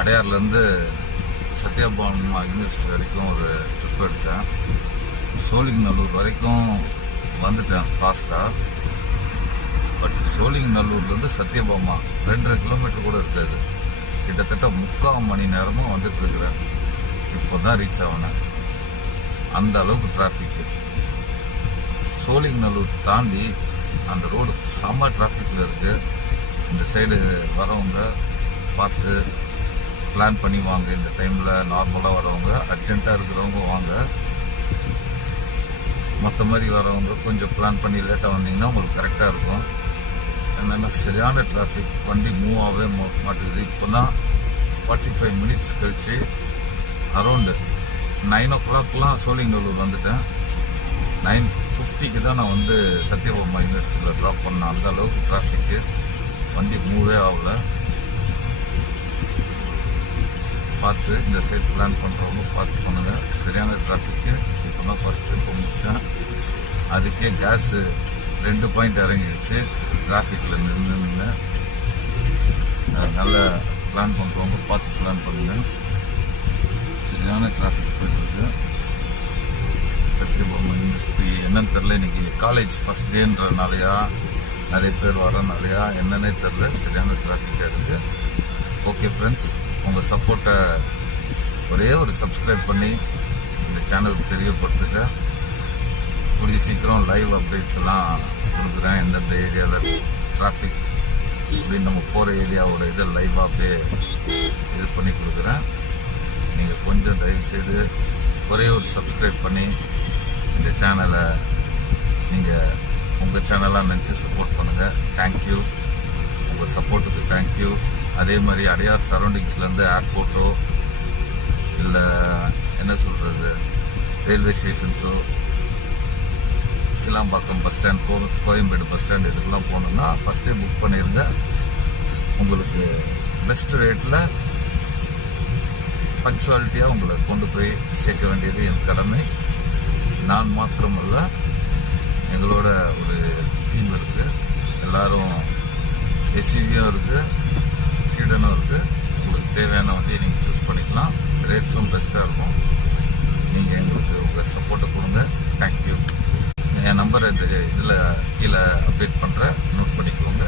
அடையார்லேருந்து Satyabhama university வரைக்கும் ஒரு trip எடுத்தேன். சோழிங்கநல்லூர் வரைக்கும் வந்துட்டேன் ஃபாஸ்ட்டாக. பட் சோழிங்கநல்லூர்லேருந்து சத்யபாமா 2.5 கிலோமீட்டர் கூட இருக்காது. கிட்டத்தட்ட 3/4 மணி நேரமும் வந்துட்டு இருக்கிறேன். இப்போ தான் ரீச் ஆகினேன். அந்த அளவுக்கு டிராஃபிக்கு. சோழிங்கநல்லூர் தாண்டி அந்த ரோடு செம்ம டிராஃபிக்கில் இருக்குது. இந்த சைடு வரவங்க பார்த்து பிளான் பண்ணி வாங்க. இந்த டைமில் நார்மலாக வரவங்க, அர்ஜென்ட்டாக இருக்கிறவங்க வாங்க. மற்ற மாதிரி வரவங்க கொஞ்சம் பிளான் பண்ணி லேட்டாக வந்தீங்கன்னா உங்களுக்கு கரெக்டாக இருக்கும். என்னென்னா சரியான டிராஃபிக், வண்டி மூவ் ஆகவே மாட்டேங்குது. இப்போ தான் 45 மினிட்ஸ் கழிச்சு அரௌண்டு 9 o'clockலாம் சோழிங்கநல்லூர் வந்துட்டேன். 9:50க்கு தான் நான் வந்து சத்யபாமா யூனிவர்சிட்டியில் ட்ராப் பண்ணேன். அந்த அளவுக்கு டிராஃபிக்கு, வண்டி மூவே ஆகல. பார்த்து இந்த சைட் பிளான் பண்ணுறவங்க பார்த்து பண்ணுங்கள். சரியான டிராஃபிக்கு. இப்போ தான் ஃபஸ்ட் ட்ரிப்பை முடித்தேன். அதுக்கே கேஸு 2 பாயிண்ட் இறங்கிடுச்சு டிராஃபிக்கில் நின்று. நல்ல பிளான் பண்ணுறவங்க பார்த்து பிளான் பண்ணுங்கள். சரியான டிராஃபிக் போயிட்டுருக்கு. சத்யபாமா யூனிவர்சிட்டி என்னன்னு தெரில, இன்றைக்கி காலேஜ் ஃபஸ்ட் டேன்றனாலையா நிறைய பேர் வரனாலையா என்னன்னே தெரில, சரியான டிராஃபிக்காக இருக்குது. ஓகே ஃப்ரெண்ட்ஸ், உங்கள் சப்போர்ட்டை ஒரே ஒரு சப்ஸ்கிரைப் பண்ணி இந்த சேனலுக்கு தெரியப்படுத்துங்க. கூடிய சீக்கிரம் லைவ் அப்டேட்ஸ் எல்லாம் கொடுக்குறேன். எந்தெந்த ஏரியாவில் டிராஃபிக் அப்படின்னு நம்ம போகிற ஏரியாவோட இதை லைவாக அப்படியே இது பண்ணி கொடுக்குறேன். நீங்கள் கொஞ்சம் தயவுசெய்து ஒரே ஒரு சப்ஸ்கிரைப் பண்ணி இந்த சேனலை நீங்கள் உங்கள் சேனலாக நினச்சி சப்போர்ட் பண்ணுங்கள். தேங்க்யூ. உங்கள் சப்போர்ட்டுக்கு தேங்க்யூ. அதே மாதிரி அடையார் சரௌண்டிங்ஸ்லேருந்து ஏர்போர்ட்டோ இல்லை என்ன சொல்கிறது ரயில்வே ஸ்டேஷன்ஸோ, Kilambakkam bus stand, Koyambedu bus stand இதுக்கெல்லாம் போகணுன்னா ஃபஸ்ட்டே புக் பண்ணிடுங்க. உங்களுக்கு பெஸ்ட் ரேட்டில் பங்க்சுவாலிட்டியாக உங்களை கொண்டு போய் சேர்க்க வேண்டியது என் கடமை. நான் மாத்திரமல்ல, எங்களோட ஒரு டீம் இருக்குது. எல்லோரும் எஸ்யூவியும் இருக்குது, சீடனும் இருக்குது. உங்களுக்கு தேவையான வண்டியை நீங்கள் சூஸ் பண்ணிக்கலாம். ரேட்ஸும் பெஸ்ட்டாக இருக்கும். நீங்கள் எங்களுக்கு உங்கள் சப்போர்ட்டை கொடுங்க. தேங்க்யூ. என் நம்பரை இந்த இதில் கீழே அப்டேட் பண்ணுறேன், நோட் பண்ணிக்கோங்க.